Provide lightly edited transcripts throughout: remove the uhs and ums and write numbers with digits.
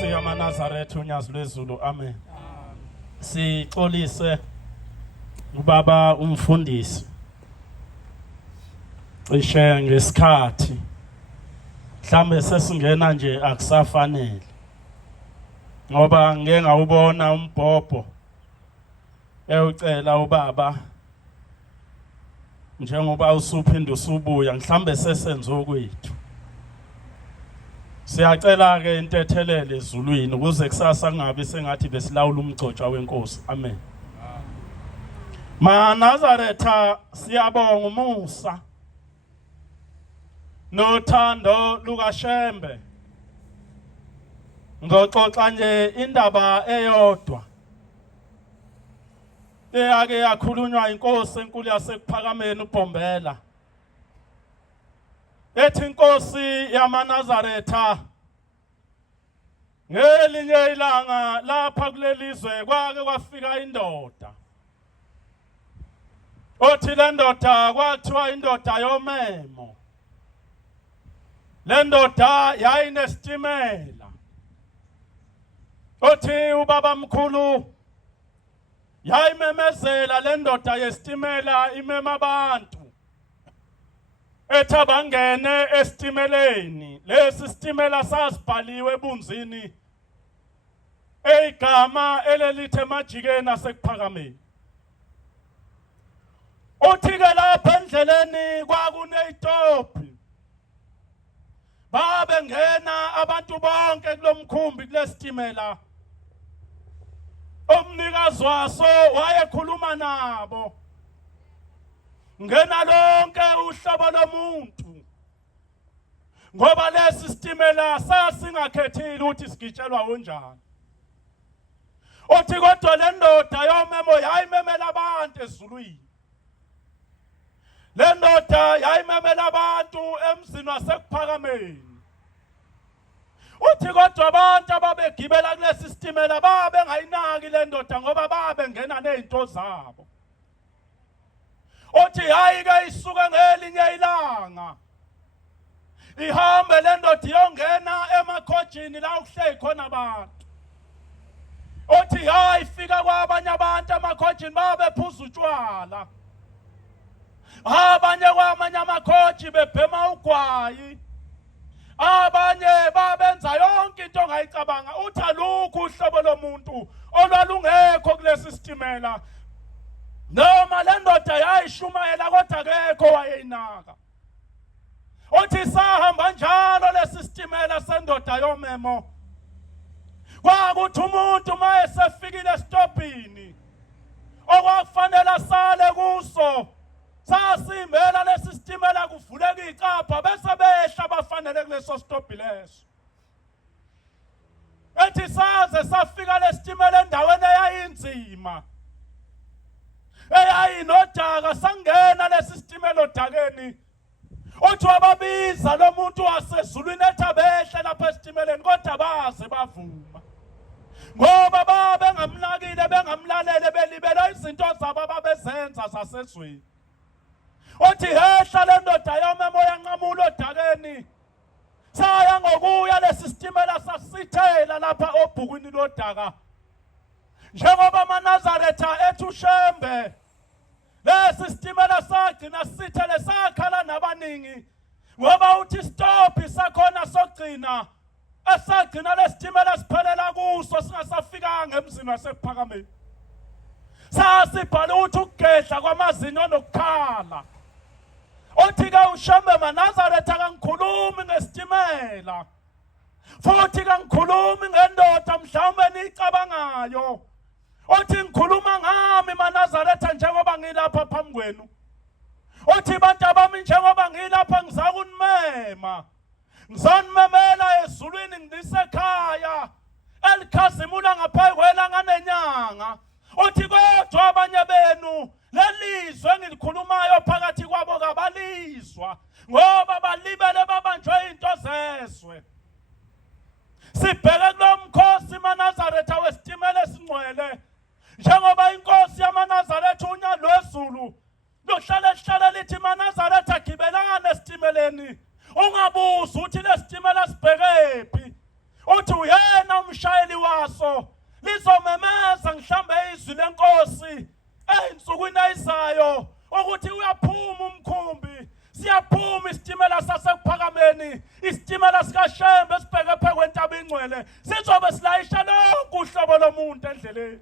Inkosi yamaNazaretha unyazi lwezulu amen. Sixolise ubaba umfundisi. Cishe ngesikhathi mhlambe sesingena nje akusafanele. Ngoba ngeke ngawubona umbhobho eyocela ubaba njengoba usuphinde usubuya mhlambe sesenze okwethu. Siyacela ke intethelele ezulwini ukuze kusasa kungabe sengathi besilawula umgcotshwa wenkosi. Amen. MaNazaretha siyabonga umusa nothando lukaShembe. Ngoxoxa nje indaba eyodwa eyake yakhulunywa inkosi enkulu yaseKuphakameni uBhombela. Ethi inkosi yamaNazaretha ngelinye ilanga lapha kulelizwe kwake kwafika indoda. Othi le ndoda kwathiwa indoda yomemo. Le ndoda yayinestimela. Othi ubaba mkhulu yayimemezela le ndoda yestimela imema abantu. Ethi bangene estimeleni. Lesi stimela sasibhaliwe ebunzini igama elelithe Majikeni aseKuphakameni. Uthi ke lapha endleleni kwakuneyitophi. Babe ngena abantu bonke kulomkhumbi kulesitimela. Umnikazi waso wayekhuluma nabo. Ngena lonke uhlobo lomuntu. Ngoba lesi sitimela sasingakhethile ukuthi sigitshelwa kanjani. Uthi kodwa le ndoda yomemo yayimemela abantu ezulwini. Le ndoda yayimemela abantu emzini waseKuphakameni. Uthi kodwa abantu ababegibela kulesi sitimela babe ngayinaki le ndoda ngoba babe ngena nezinto zabo. Uthi hayi ke isuka ngelinye ilanga. Ihambe le ndoda iyongena emakhojini la ukuhleli khona abantu. Uthi hayi fika kwabanye abantu emakhojini babe phuza utshwala. Abanye kwamanye amakhoji bebhema ugwayi. Abanye babenza yonke into ongayicabanga. Uthi alukho uhlobo lomuntu olwalungekho kulesi sitimela. Noma le ndoda yayishumayela kodwa akekho wayeyinaka. Uthi sahamba njalo lesi sitimela sendoda yomemo. Kwakuthi umuntu mayesefikile estopini okwakufanele asale kuso. Sasimbela lesi sitimela kuvuleka icapha bese behla bafanele kuleso stop leso. Ethi saze safika lesitimela endaweni eyayinzima. Eyayinodaka sangena lesi sitimela odakeni. Uthi wababiza lo muntu wasezulwini ethi abehle lapha esitimeleni kodwa baze bavuma. Ngoba babe ngamnakile bengamlalele belibela izinto zabo ababezenza zasezweni. Uthi hehla le ndoda yomemo yanqamula odakeni. Saya ngokuya lesi sitimela sasithela lapha obhukwini lodaka. Njengoba amaNazaretha ethi uShembe lesi sitimela sagcina sithele sakhala nabaningi. Ngoba uthi stop isakhona sogcina esagcina lesitimela siphelela kuso singasafikanga emzini waseKuphakameni. Sasibhala ukuthi ukugedla kwamazinyo nokukhala. Uthi ke uShembe maNazaretha kangikhulumi ngesitimela. Futhi kangikhulumi ngendoda mhlawumbe nicabangayo. Uthi ngikhuluma ngami maNazaretha njengoba ngilapha phambi kwenu. Uthi bantu abami njengoba ngilapha ngizakunimema. Ngizonimemela ezulwini ngisekhaya elikhazimula ngapha kwelanga nenyanga. Uthi kodwa abanye benu lelizwe engilikhulumayo phakathi kwabo kabalizwa ngoba balibele babanjwe into zeswe. Sibheke kulomkhosi maNazaretha wesitimela esingcwele. Njengoba inkosi yamaNazaretha unya lwezulu luhlale lithi maNazaretha gibelana esitimeleni. Ungabuza uthi lesitimela sibhekephi. uthi uyena umshayeli waso lizomemeza mhlambe izwi lenkosi eyinsukwini eyizayo ukuthi uyaphuma umkhumbi siyaphuma isitimela sasekuphakameni isitimela sikaShembe esibheke phezu kwentaba ingcwele sizobe silayisha lonke uhlobo lomuntu endleleni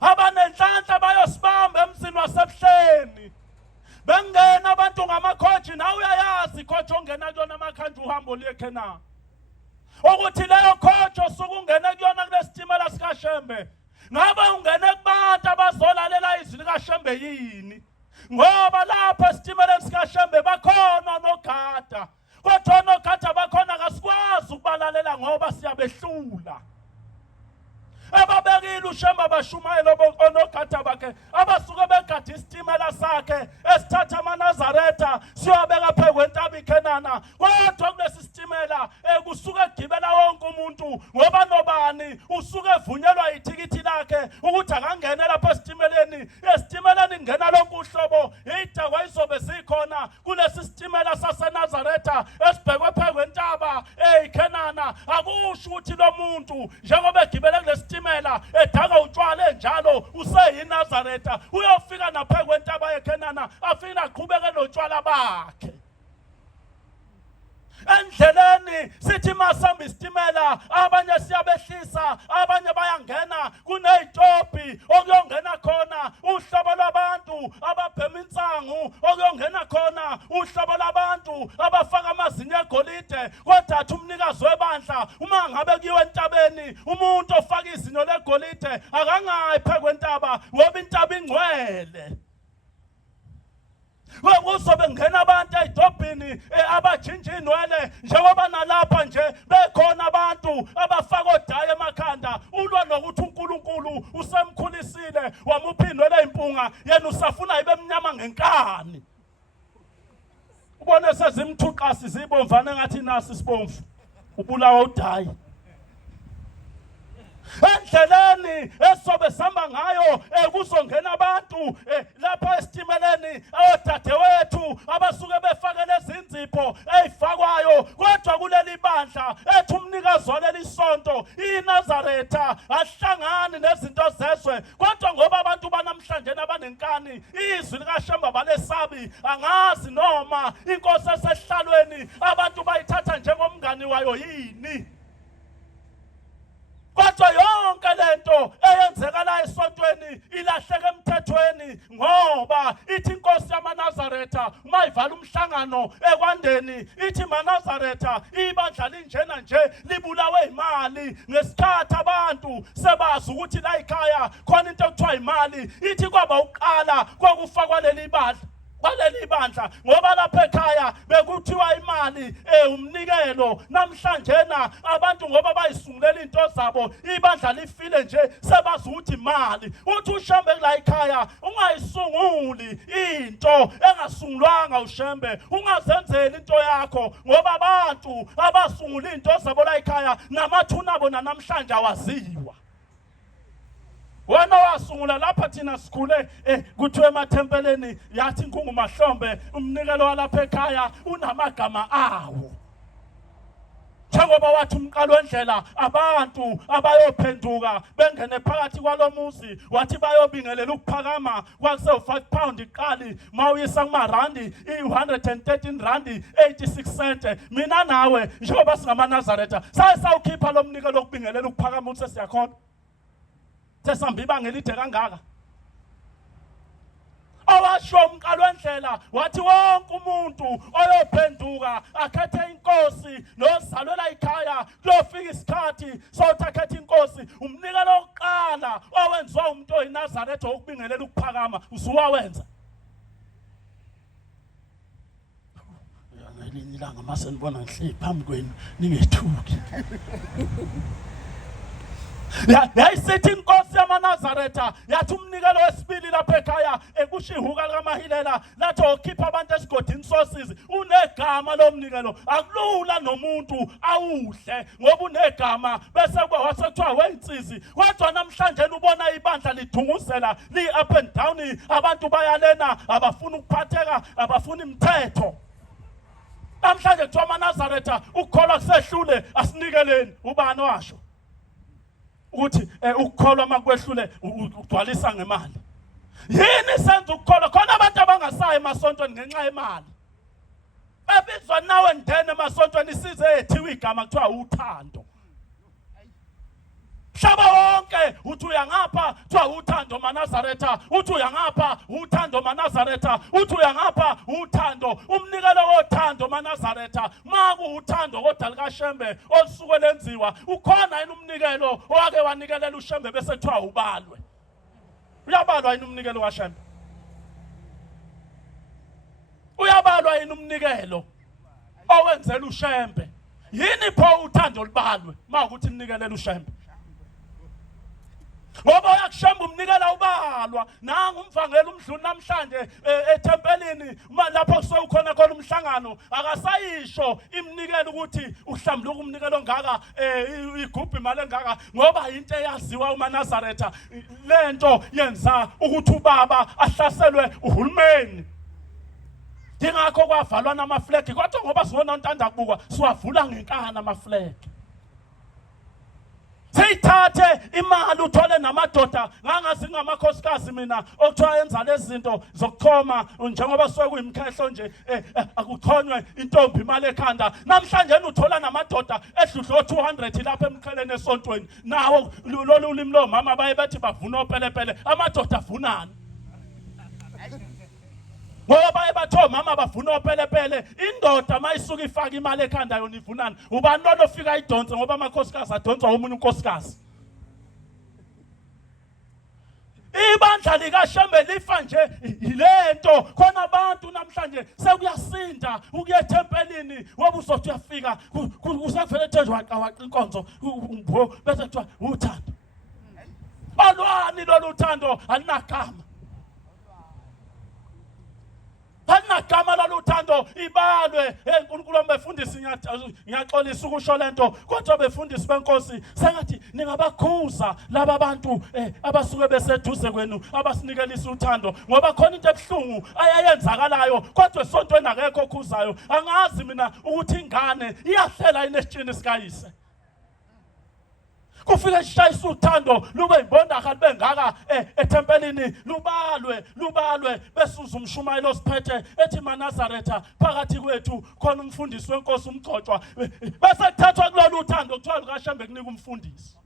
abanenhlanhla bayosibamba emzini wasebuhleni bengena abantu ngamakhoji nawe uyayazi ikhoji ongena kuyona amakhanje uhambo liyekhena ukuthi leyo khoji osuke ungene kuyona kulesitimela sikaShembe ngabe ungene kubantu abazolalela izwi likaShembe yini ngoba lapha esitimeleni sikaShembe bakhona nogada kodwa nogada bakhona kasikwazi ukubalalela ngoba siyabehlula ababekile uShembe abashumayela onogada bakhe abasuke begada isitimela sakhe esithatha amaNazaretha siyobeka phezu kwentaba iKhenana kodwa kulesi sitimela kusuke kugibela wonke umuntu ngoba nobani usuke evunyelwa ithikithi lakhe ukuthi akangene lapha esitimeleni ngena lonke uhlobo idakwa izobe zikhona kulesi sitimela saseNazaretha esibhekwe phezu kwentaba iKhenana akusho ukuthi lo muntu njengoba egibele kulesi sitimela edaka utshwala enjalo useyiNazaretha uyofika naphezu kwentaba yeKhenana afike aqhubeke notshwala bakhe endleleni sithi masamba isitimela abanye siyabehlisa abanye bayangena kunezitobhi okuyongena khona uhlobo lwabantu ababhema insangu okuyongena khona uhlobo lwabantu abafaka amazinyo egolide kodwa athi umnikazi webandla uma ngabe kuyiwe entabeni umuntu ofaka izinyo legolide akangayi phezu kwentaba ngoba intaba ingcwele kuzobe ngena abantu edobhini abajinja inwele njengoba nalapha nje bekhona abantu abafaka odaya emakhanda ulwa nokuthi uNkulunkulu usemkhulisile wamupha inwele eyimpunga yena usafuna ibe mnyama ngenkani ubone sezimthuqasi zibomvana ngathi nasi sibomvu ubulawa udaya endleleni esobe samba ngayo kuzongena abantu lapha esitimeleni odadewethu abasuke befakele izinzipho ezifakwayo kodwa kuleli bandla ethi umnikazi waleli sonto iNazaretha ahlangani nezinto zezwe kodwa ngoba abantu banamhlanje abanenkani izwi likaShembe balesabi angazi noma inkosi esehlalweni abantu bayithatha njengomngani wayo yini kodwa yonke lento eyenzeka la esontweni ilahleke emthethweni ngoba ithi inkosi yamaNazaretha uma ivala umhlangano ekwandeni ithi maNazaretha ibandla linjena nje libulawe imali ngesikhathi abantu sebazi ukuthi la ekhaya khona into ekuthiwa imali ithi kwaba uqala kokufa kwaleli bandla baleli bandla ngoba lapha ekhaya bekuthiwa imali umnikelo namhlanje na abantu ngoba bayisungulele into zabo ibandla lifile nje sebazi ukuthi imali uthi uShembe la ekhaya ungayisunguli into engasungulwanga uShembe ungazenzeli into yakho ngoba abantu abasungula into zabo la ekhaya namathuna bona namhlanje awaziwa wena wasungula lapha thina sikhule kuthiwe emathempeleni yathi inkungu Mahlombe umnikelo walapha ekhaya unamagama awo njengoba wathi umqalo wendlela abantu abayophenduka bengene phakathi kwalomuzi wathi bayobingelela ukuphakama kwakuse £5 iqali mawuyisa kumarandi i113 randi 86 cent mina nawe njengoba singamaNazaretha sayisawukhipha lo mnikelo lokubingelela ukuphakama ukuthi siyakhona sesihamba ibanga elide kangaka awasho umqalo wendlela wathi wonke umuntu oyophenduka akhethe inkosi nozalwela ekhaya kuyofika isikhathi sokuthi akhethe inkosi umnikelo wokuqala owenziwa umuntu oyiNazaretha wokubingelela ukuphakama usuwawenza ngelinye ilanga mase nibona ngihleli phambi kwenu ningethuki yayisithi inkosi yamaNazaretha yathi umnikelo wesibili lapha ekhaya ekushihuka likaMahilela lathi okhipha abantu esigodini sosizi unegama lomnikelo akulula nomuntu awuhle ngoba unegama bese kuba wasekuthiwa weinsizi kodwa namhlanje ubona ibandla lidunguzela li up and down abantu bayalena abafuna ukuphatheka abafuna imithetho namhlanje kuthiwa amaNazaretha ukukholwa kusehlule asinikeleni ubani washo ukuthi ukukholwa makwehlule ugcwalisa ngemali. Yini senza ukukholwa khona abantu abangasayi emasontweni ngenxa yemali. Ebizwa nawe and then emasontweni isize ethiwa igama kuthiwa uthando. Shaba wonke uthi uyangapha kuthiwa uthando maNazaretha, uthi uyangapha uthando maNazaretha, uthi uyangapha uthando, umnikelo wothando maNazaretha. Maku uthando kodwa likaShembe olusuke lenziwa ukhona yini umnikelo owake wanikelela uShembe bese kuthiwa ubalwe. Uyabalwa yini umnikelo kaShembe? Uyabalwa yini umnikelo owenzela uShembe? Yini pho uthando libalwe makuthi nikelela uShembe? Ngoba uyakuShembe umnikela ubalwa nanga umvangela umdluli namhlanje ethempelini lapho kusuke ukhona khona umhlangano akasayisho imnikelo ukuthi uhlambuluka umnikelo ongaka igubhi imali engaka ngoba into eyaziwa umaNazaretha lento yenza ukuthi ubaba ahlaselwe uhulumeni. Dingakho kwavalwa namaflegi kodwa ngoba sibona uNtanda kubukwa siwavula ngenkani amaflegi. Seyithathe imali uthole namadoda ngangazi ngamakhosikazi mina okuthiwa yenza lezi zinto zokuchoma njengoba suke kuyimkhehlo nje akuchonywe intombi imali ekhanda. Namhlanje uthola namadoda edludlo 200 lapha emkheleni esontweni nawo lolu ulimi lo mama baye bathi bavuna opelepele amadoda avunani. Ngoba baye batho mama bavuna opelepele indoda mayisuka ifaka imali ekhanda yona ivunana. Ubani lo fika idonse ngoba amakhosikazi adonswa omunye unkosikazi. Ibandla likaShembe lifa nje yilento khona abantu namhlanje sekuyasinda ukuya ethempelini ngoba uzothi uyafika usakuvele ethenjwa waqa inkonzo bese kuthiwa uthando. Alwani lolu uthando alinagama. Anagama loluthando ibalwe uNkulunkulu befundisi ngiyaxolisa ukusho lento kodwa befundisi benkosi sengathi ningabakhuza laba bantu abasuke beseduze kwenu abasinikelisa uthando ngoba khona into ebhlungu ayayenzakalayo kodwa esontweni akekho okhuzayo. Angazi mina ukuthi ingane iyahlela inesitshini sikayise kufika sishayisa uthando lube ibondaka libe ngaka ethempelini lubalwe besuza umshumayeli osiphethe ethi maNazaretha phakathi kwethu khona umfundisi wenkosi umgcotshwa bese kuthathwa kulolu uthando kuthiwa lukaShembe kunika umfundisi.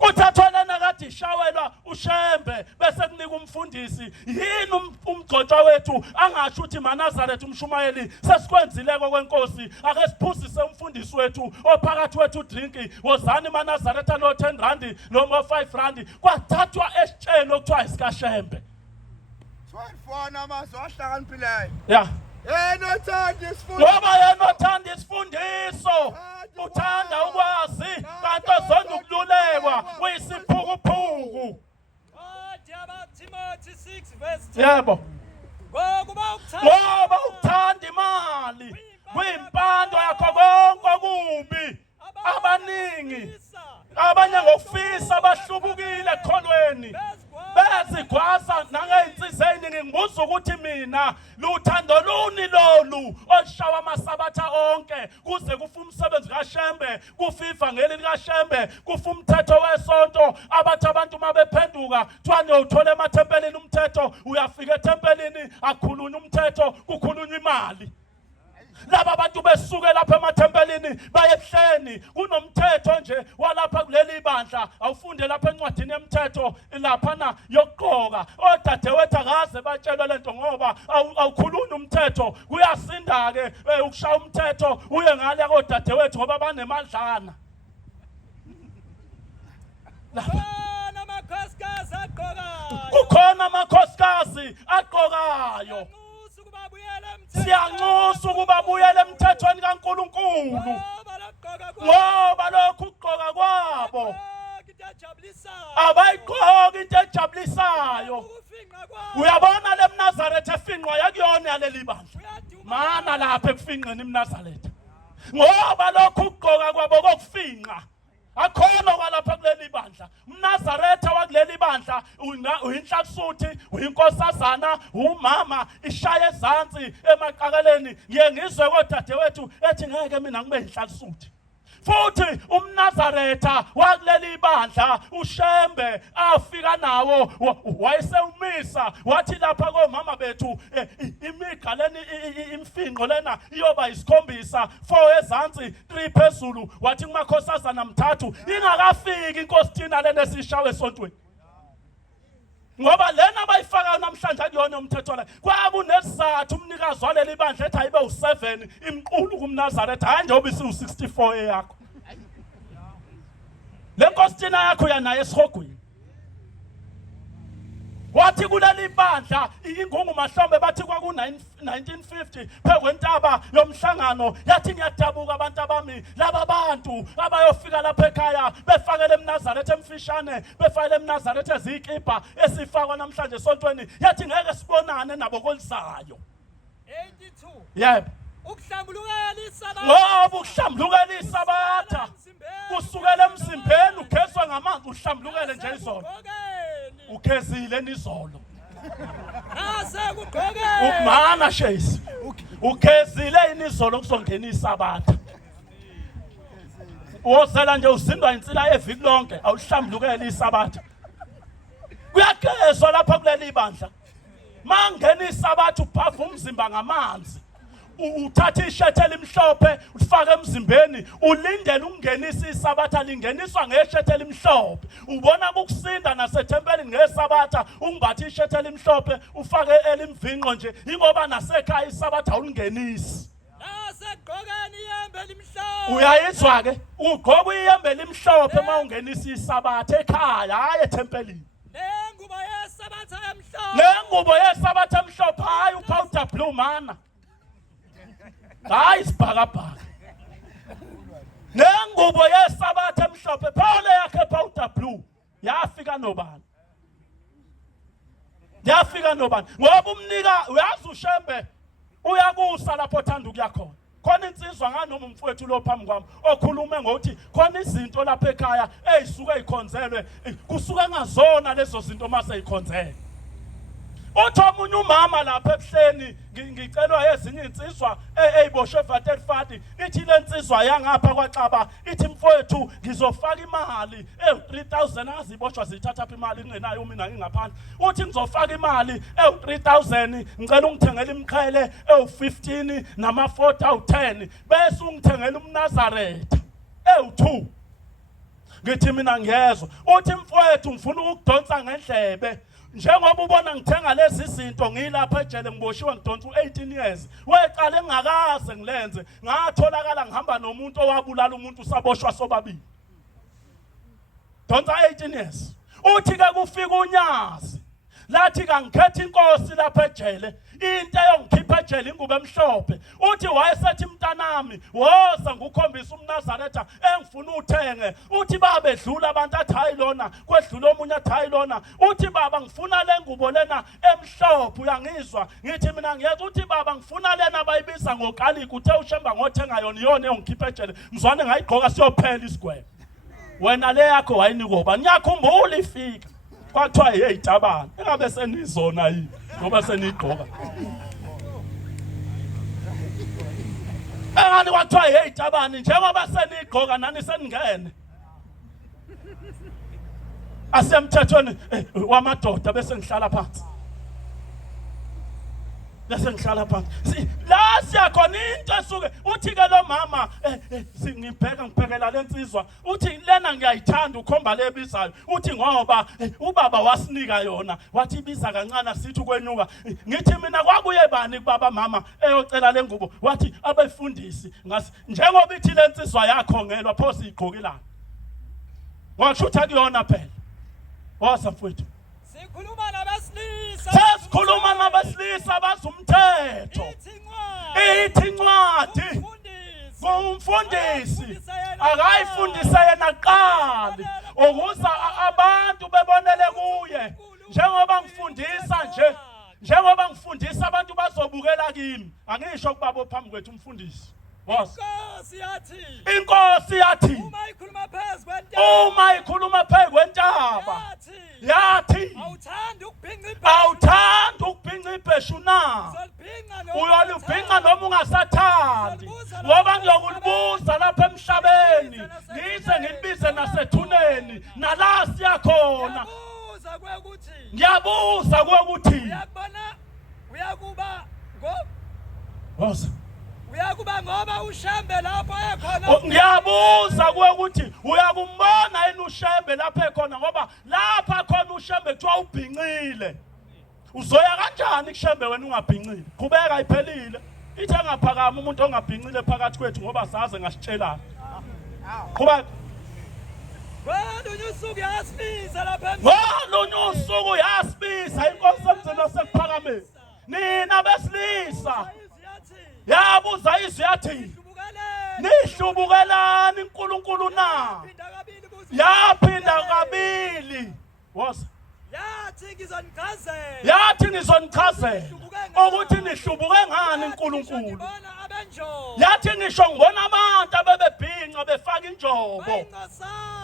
Uthathwa lana kade ishawelwa uShembe bese kunika umfundisi. Yini umgcotshwa wethu angasho ukuthi maNazaretha umshumayeli sesikwenzileko kwenkosi ake siphuzise umfundisi wethu ophakathi wethu drinki wozani maNazaretha lo 10 rand lo 5 rand kwathathwa esitsheni okuthiwa isikaShembe. 12 amazwi ahlakaniphileyo. Yeah. Nothanda isifundiso. Ngoba yena othanda isifundiso uthanda ukwazi kanti ozonda ukululekwa uyisiphukuphuku. Timothy 6 verse 10. Yebo. Ngoba ukuthanda imali kuyimpando yakho konke okubi. Abaningi abanye ngokufisa bahlubukile ekholweni bezigwasa nangey'nsizeni. Ngibuza ukuthi mina luthando luni lolu olushawa amasabatha onke kuze kufa umsebenzi kaShembe kufa ivangeli likaShembe kufa umthetho wesonto abathi abantu mabephenduka kuthiwa niyowuthola emathempelini umthetho uyafika ethempelini akukhulunywa umthetho kukhulunywa imali. Laba bantu besuke lapha emathempelini baye ebuhleni kunomthetho nje walapha kuleli bandla awufunde lapha encwadini yemthetho laphana yokugqoka odadewethu akaze batshelwe lento ngoba awukhuluni umthetho kuyasinda ke ukushaya umthetho uye ngale kodadewethu ngoba banemadlana. Kukhona amakhosikazi aqokayo siyanxusa ukuba buyele emthethweni kaNkulunkulu ngoba lokhu ukugqoka kwabo abayigqoki into ejabulisayo. Uyabona le mNazaretha efinqwa yakuyona yaleli bandla mana lapha ekufinqeni iMnazaretha ngoba lokhu ukugqoka kwabo kokufinqa akhona kwalapha kuleli bandla umNazaretha wakuleli bandla uyinhlaksuthi uyinkosazana umama ishaya ezantsi emaqakaleni ngiye ngizwe kodadewethu ethi ngeke mina ngibe inhlaksuthi futhi umNazaretha wakuleli bandla uShembe afika nawo wayesewumisa wathi lapha komama bethu imigqa leni imfinqo lena iyoba isikhombisa 4 ezantsi 3 phezulu wathi kumakhosazana mthathu ingakafiki inkosi thina lena esishawe esontweni ngoba lena bayifaka namhlanje akuyona umthetho la kwakunesizathu umnikazi waleli bandla ethi ayibe u7 imqulu kumNazaretha hayi njengoba isiwu64 eyakho le nkosi thina yakho yanayo esihogweni wathi kuleli bandla ingungu mahlombe bathi kwaku 1950 phekwentaba yomhlangano yathi ngiyadabuka abantu abami laba bantu abayofika lapha ekhaya befakele eMnazaretha emfishane befakele eMnazaretha ezikipa esifakwa namhlanje esontweni yathi ngeke sibonane nabo kolisayo 82 yebo ukuhlambulukela isabatha ngoba ukuhlambulukela isabatha kusukela emzimbeni ugezwa ngamanzi uhlambulukele nje izolo ukezile nizolo nasekugqokeni umana shesi ukezile inizolo kuzongena isabatha wozela nje usindwa insila eviki lonke awuhlambulukela isabatha kuyagezwa lapha kuleli bandla mangena isabatha uphavu umzimba ngamanzi uthatha ishethe elimhlophe ufake emzimbeni ulindele ukungenisa isabatha lingeniswa ngeshethe elimhlophe ubona ukusinda nasethempelini ngesabatha ungibathi ishethe elimhlophe ufake elimvinqo nje ingoba nasekhaya isabatha awulingenisi nasekugqokeni iyembe elimhlophe uyayizwa ke ugqoka iyembe elimhlophe mawungenisa isabatha ekhaya hayi ethempelini nengubo yesabatha emhlophe nengubo yesabatha emhlophe hayi upowder blue mana hayi sibhakabhaka nengubo yesabatha emhlophe phawule yakhe powder blue yafika nobani ngoba umnika uyazi uShembe uyakusa lapho othanda ukuya khona khona insizwa nganoma umfowethu lo phambi kwami okhulume ngokuthi khona izinto lapha ekhaya ezisuke ezikhonzelwe kusuke engazona lezo zinto mase ezikhonzelwe uthi omunye umama lapha ebuhleni ngicelwa ezinye insizwa eziboshwe vaterfati ithi le insizwa yangapha kwaXaba ithi mfowethu ngizofaka imali 3000 aziboshwa zithatha imali ingenayo mina ngingaphandle uthi ngizofaka imali 3000 ngicela ungithengele imqhele 15 nama40 awu10 bese ungithengele umNazaretha 2 ngithi mina ngiyezwa uthi mfowethu ngifuna ukudonsa ngendlebe njengoba ubona ngithenga lezi zinto ngilapha ejele ngiboshiwe ngidonsa u18 years weqala engakaze ngilenze ngatholakala ngihamba nomuntu owabulala umuntu saboshwa sobabili donsa 18 years uthi ke kufika unyazi lathi kangikhetha inkosi lapha ejele into eyongikhipha ejele ingubo emhlophe uthi wayesethi mntanami woza ngukhombisa umNazaretha engifuna uthenge uthi baba edlula abantu athi hayi lona kwedlula omunye athi hayi lona uthi baba ngifuna le ngubo lena emhlophe uyangizwa ngithi mina ngiyeza uthi baba ngifuna lena abayibiza ngokalika uthe uShemba ngothenga yona iyona engikhipha ejele ngizwane ngayigqoka siyophela isigwebo wena le yakho wayinikoba ngiyakhumbula ifika kwathiwa hey tabana engabe senizona yini ngoba senigqoka engani kwathiwa hey tabani njengoba senigqoka nani seningene asemthethweni wamadoda bese ngihlala phansi la siyakhona into esuke uthi ke lo mama ngiphekela lensizwa uthi lena ngiyayithanda ukhomba lebizayo uthi ngoba ubaba wasinika yona wathi ibiza kancane sithi ukwenyuka ngithi mina kwakuye bani kubaba mama eyocela lengubo wathi abefundisi ngasi njengoba ithi lensizwa yakho ngelwa pho sigqokilana washuthi kuyona phela wasafowethu sikhuluma nabesilisa sesikhuluma nabesilisa bazumthetho ithi incwadi umfundisi akayifundise yena qali ukuze abantu bebonele kuye njengoba ngifundisa abantu bazobukela kimi angisho kubaba phambi kwethu umfundisi Was Inkosi yathi inkosi yathi uma ikhuluma phezu kwentaba uma ikhuluma phezu kwentaba yathi awuthandi ukubhinqa ibheshu awuthandi ukubhinqa ibheshu na uzolibhinqa uyolibhinqa noma ungasathandi ngoba ngiyokulubuza lapha emhlabeni ngize ngilibize nasethuneni nala siyakhona uyabuza kwekuthi ngiyabuza ukuthi uyakubona uyakuba was uyakuba ngoba ushembe lapho ekhona ngiyabuza ukuthi uyakumbona yini ushembe lapha ekhona ngoba lapha khona ushembe kuthiwa ubhinqile uzoya kanjani kushembe wena ungabhinqile qhubeka iphelile ithi angaphakama umuntu ongabhinqile phakathi kwethu ngoba saze ngasitshelana qhubeka Kwalunye usuku yasibisa lapha ngolunye usuku yasibisa inkosi emzini wasekuphakameni nina besilisa yabuza izwi yathi nihlubukelani uNkulunkulu na yaphinda kabili was yathi ngizonichazela ukuthi nihlubuke ngani uNkulunkulu yathi ngisho ngibona abantu abebebhinqa befaka injobo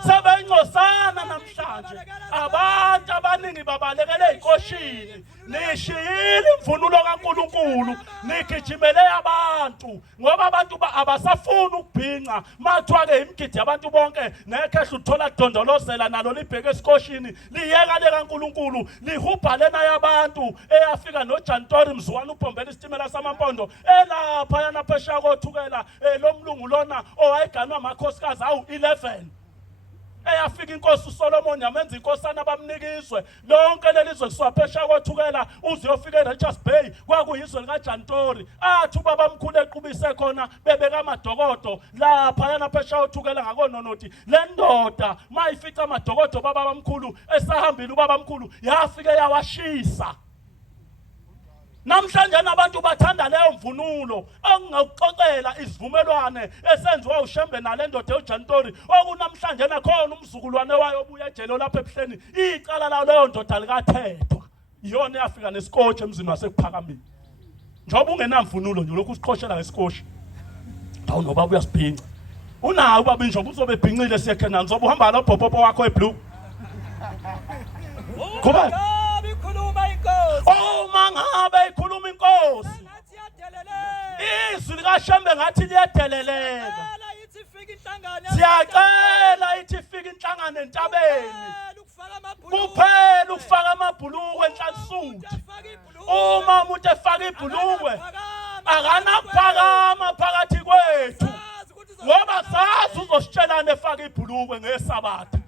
sebengcosana namhlanje abantu abaningi babalekele ezikoshini nishiyile imvunulo kaNkulunkulu nigijimele abantu ngoba abantu abasafuni ukubhinqa mathiwa ke imgidi abantu bonke nekhehla uthola dondolozela nalo libheke esikoshini liyeka le kaNkulunkulu lihubha lena yabantu eyafika noJantori Mzwani uphombela isitimela samampondo elapha yana phesha kothukela lo mlungu lona owayeganwa amakhosikazi awu 11 eyafika inkosi uSolomon yamenza inkosana abamnikizwe lonke lelizwe kuswaphesha kothukela uze uyofika eRichards Bay kwakuyizwe likaJantori athi ubaba omkhulu equbise khona bebeka amadokodo lapha yana phesha kothukela ngakononoti le ndoda mayifica amadokodo baba omkhulu esahambile ubaba omkhulu yafike yawashisa namhlanje abantu bathanda leyo mvunulo ongaxoxela isivumelwane esenziwa ushembe nale ndoda eJantori okunamhlanje nakhona umzukulwane wayo obuya ejele lapha ebuhleni icala lawo leyo ndoda likathethwa iyona yafika nesikotshi emzini wasekuphakameni njoba ungenamvunulo nje lokhu usiqoshela ngesikotshi awu noba uyasibhinca unayo ubaba injoba uzobe ebhinqile siyekhena ngizobe uhamba lobhobhobo wakho eblue kuba ikhuluma inkosi uma ngabe ikhuluma inkosi ngathi yadeleleka izwi likaShembe ngathi liyadeleleka yithi ifika inhlangano siyacela ithi ifika inhlangano entabeni ukufaka amabhulu kuphela ukufaka amabhulukwe enhlansuthi uma umuntu efaka ibhulukwe akanaphakama phakathi kwethu ngoba sazi uzositshelana efaka ibhulukwe ngesabatha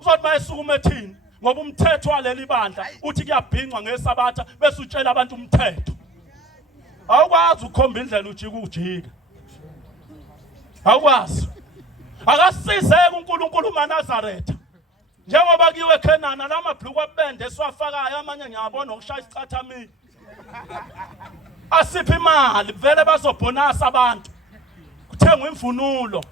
uzothi mayesukuma ethini ngoba umthetho waleli bandla uthi kuyabhinqwa ngesabatha bese utshela abantu umthetho awukwazi ukukhomba indlela ujika ujika awukwazi akasizeke uNkulunkulu uManazaretha njengoba kiwe eKhenana lamabhluku abende esiwafakayo amanye ngiyabona ukushaya isicathamini asiphi imali vele bazobonasa abantu kuthengwa imvunulo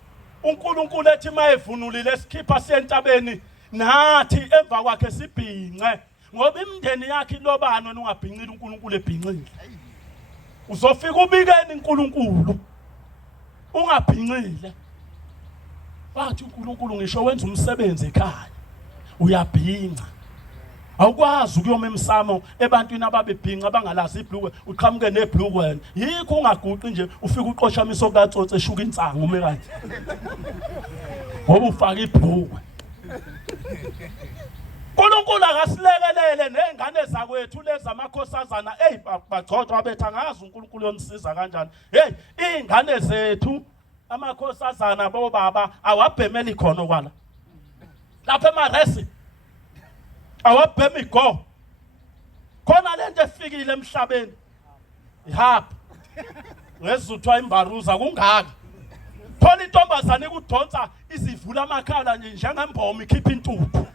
uNkulunkulu ethi mayevunulile sikhipha siyentabeni nathi emva kwakhe sibhinqe ngoba imndeni yakhe ilobani wena ungabhinqile uNkulunkulu ebhinqile uzofika ubikeni uNkulunkulu ungabhinqile bathi uNkulunkulu ngisho wenza umsebenzi ekhaya uyabhinqa awukwazi ukuyoma emsamo ebantwini ababebhinqa abangalazi ibhlukwe uqhamuke nebhlukwe wena yikho ungaguqi nje ufika uqoshamisa okatsotse eshuka insangu ume kanje ngoba ufaka ibhlukwe uNkulunkulu akasilekelele nezingane zakwethu lezi amakhosazana bagcotshwa abetha ngazi uNkulunkulu yomsiza kanjani izingane zethu amakhosazana bobaba awabhemeli ikhono kwala lapha emaresi awabhemi go khona lento efikile emhlabeni ihapha ngezuthiwa imbaruza kungaka khona intombazane ikudonsa izivula amakhala nje njengembomo ikhipha intuthu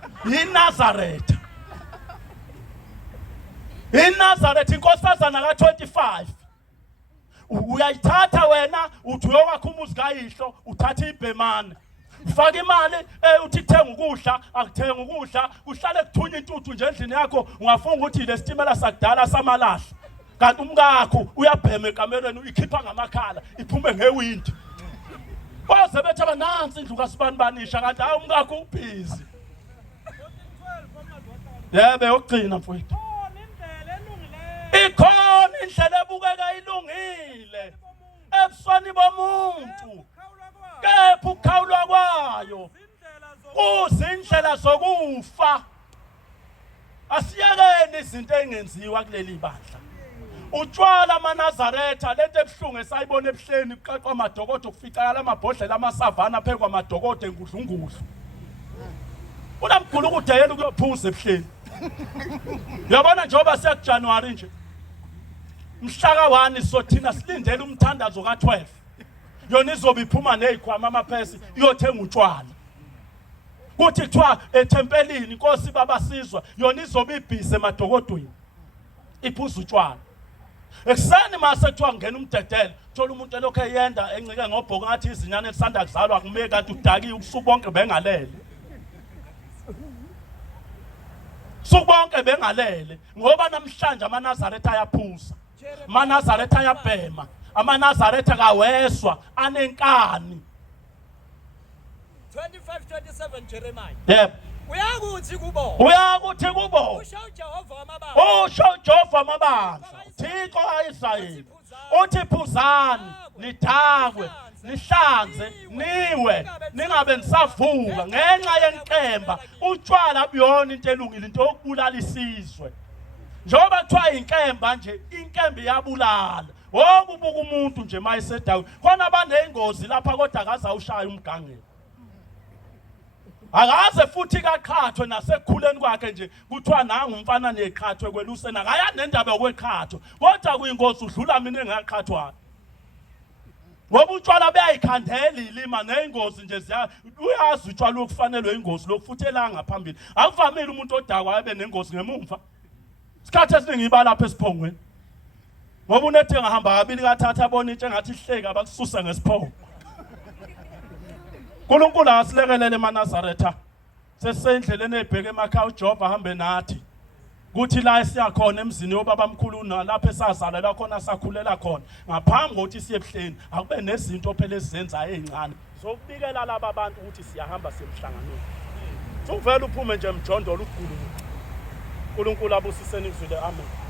iNazaretha inkosazana ka25 uyayithatha wena uthi uyokwakha umuzi kayihlo uthatha ibhemane ufaka imali uthi kuthenga ukudla akuthenga ukudla kuhlale kuthunya intuthu nje endlini yakho ungafunga ukuthi le sitimela sakudala samalahla kanti umkakho uyabhema ekamereni uyikhipha ngamakhala iphume ngewindi baze bethi abanansi indlu kaSibani banisha kanti hayi umkakho ubhizi yebe yokugcina mfowethu ikhona indlela ebukeka ilungile ebusweni bomuntu kepha ukukhawulwa kwayo kuzindlela zokufa asiyekeni izinto engenziwa kuleli bandla utshwala amaNazaretha lento ebhlungu esayibona ebuhleni kuqaqwa amadokodo kuficakala amabhodlela amasavana phekwa amadokodo engudlungudlu unamgulu ukudeyela ukuyophuza ebuhleni yabona njengoba siya January nje mhlaka 1 sothina silindele umthandazo ka12 yona izobe iphuma nezikhwama amaphesi iyothenga utshwala kuthi kuthiwa etempelini inkosi babasizwa yona izobe ibhise emadokodweni iphuza utshwala ekuseni mase kuthiwa ngena umdedele thola umuntu elokho eyenda encike ngobhoko ngathi izinyane elisanda kuzalwa kumeke kanti udakiwe usuku bonke bengalele suku bonke bengalele ngoba namhlanje amaNazaretha ayaphuza amaNazaretha ayabhema amaNazaretha kaweswa anenkani 25:27 Jeremiah yep uyakuthi kubo usho uJehova wamabandla usho uJehova wamabandla Thixo kaIsrayeli uthi phuzani nidakwe nihlanze niwe ningabe nisavuka ngenxa yenkemba utshwala buyona into elungile into yokubulala isizwe njengoba kuthiwa inkemba nje inkemba iyabulala wokubuka umuntu nje mayisedawe khona banengozi lapha kodwa akazawushaya umgangeni akaze futhi kaqhathwe nasekukhuleni kwakhe nje kuthiwa nanga umfana neqhathwe kwelusena akaya nendaba yokweqhathwa kodwa kuyingozi udlula mina engaqhathwayo ngoba utshwala beyayikhandela ilima nengozi nje uyazi utshwala okufanelwe ingozi lokufuthi elanga phambili akuvamile umuntu odakwa abe nengozi ngemuva isikhathi esiningi iba lapha esiphongweni ngoba unethe ngahamba kabili kathatha abona into engathi ihleka bakususa ngesiphongo uNkulunkulu asilekelele emaNazaretha sesendleleni ebheke emakhaya uJehova ahambe nathi kuthi la siyakhona emzini wobabamkhulu nalapha esazalela khona sakhulela khona ngaphambi kokuthi siye ebuhleni akube nezinto phela ezizenzayo ezincane zokubikela laba bantu ukuthi siyahamba semhlanganweni uvela uphume nje mjondolo uGulu uNkulunkulu abusiseni izwile amen.